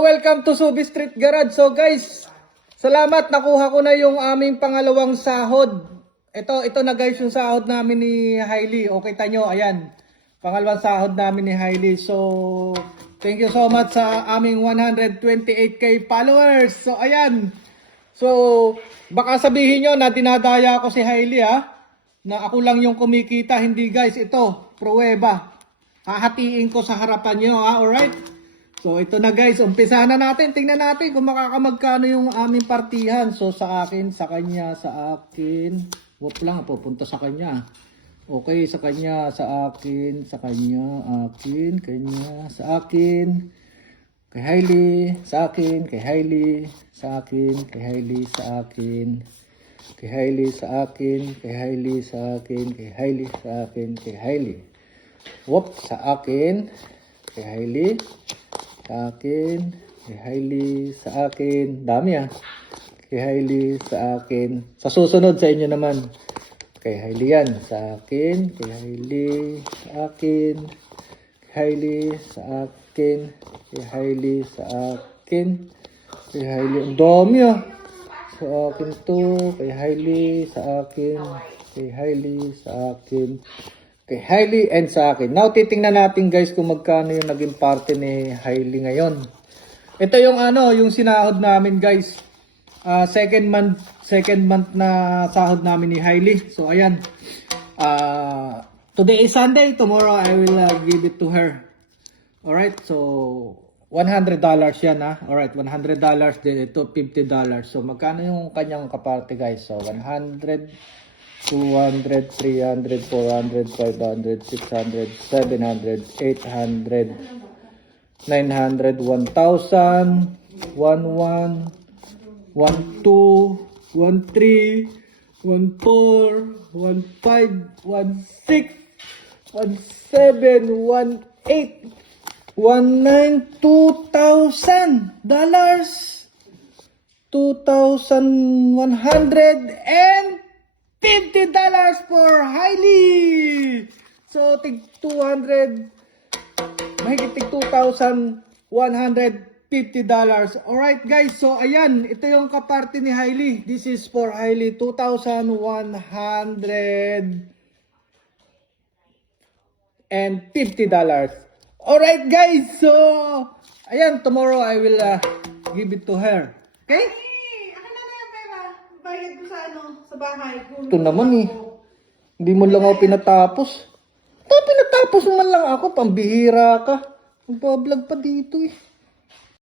So welcome to Subi Street Garage. So guys, salamat, nakuha ko na yung aming pangalawang sahod. Ito na guys yung sahod namin ni Hailey. Okay tanyo, ayan. Pangalawang sahod namin ni Hailey. So thank you so much sa aming 128k followers. So ayan. So baka sabihin nyo na dinadaya ko si Hailey na ako lang yung kumikita. Hindi guys, ito pruweba. Hahatiin ko sa harapan nyo alright? So ito na guys, umpisa na natin. Tingnan natin kung makakamagkano yung aming partihan. So sa akin, sa kanya, sa akin. Wop lang, pupunta sa kanya. Okay, sa kanya, sa akin, sa kanya, akin, kanya, sa akin. Kay Hailey, sa akin, kay Hailey, sa akin, kay Hailey, sa akin. Kay Hailey, sa akin, kay Hailey, sa akin, kay Hailey, sa akin, kay Hailey. Wop, sa akin, kay Hailey. Sa akin, kay Hailey, sa akin. Dami Kay Hailey, sa akin. Sa susunod sa inyo naman. Kay Hailey yan. Sa akin, kay Hailey, sa akin. Kay Hailey, sa akin. Kay Hailey, sa akin. Kay Hailey. Ang dami Sa akin to. Kay Hailey, sa akin. Kay Hailey, sa akin. Kay Hailey and sa akin. Now, titingnan natin guys kung magkano yung naging parte ni Hailey ngayon. Ito yung yung sinahod namin guys. Second month na sahod namin ni Hailey. So, ayan. Today is Sunday. Tomorrow, I will give it to her. Alright, so $100 yan Alright, $100 din. Ito, $50. So, magkano yung kanyang kaparte guys? So, 100, 200, 300, 400, 500, 600, 700, 800, 900, 1,000, 1,1, 1,2, 1,3, 1,4, 1,5, 1,6, 1,7, 1,8, 1,9, $2,000. $2,150 for Hailey. So, tig 200, mahigit tig $2,150. Alright guys, so ayan, ito yung kaparte ni Hailey. This is for Hailey, $2,150. Alright guys, so ayan, tomorrow I will give it to her. Okay? Bayad ko sa bahay. Ito naman Hindi mo lang ako pinatapos. Ito, pinatapos mo man lang ako. Pambihira ka. Magbablog pa dito